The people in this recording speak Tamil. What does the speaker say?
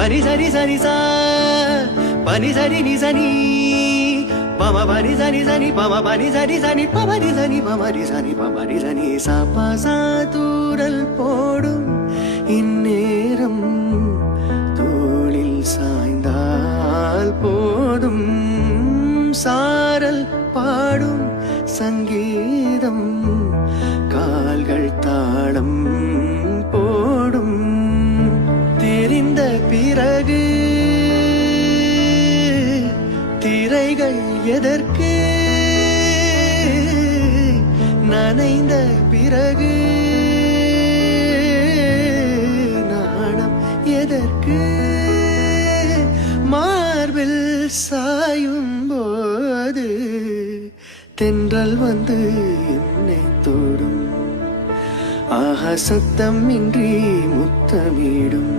பனி சரி சரி சா பனி சரி நி சனி பம பனி சனி சனி பம பனி சரி சனி பமரி சனி பமரி சனி பமரி சனி சா தூரல் போடும் இந்நேரம் தோளில் சாய்ந்தால் போதும் சாரல் பாடும் சங்கீதம் கால்கள் தாளம் போடும் தெரிந்த பிறகு திரைகள் எதற்கு நனைந்த பிறகு நாணம் எதற்கு மார்பில் சாயும் போது தென்றல் வந்து என்னை தொடும் ஆஹா சத்தம் இன்றி முத்தமிடும்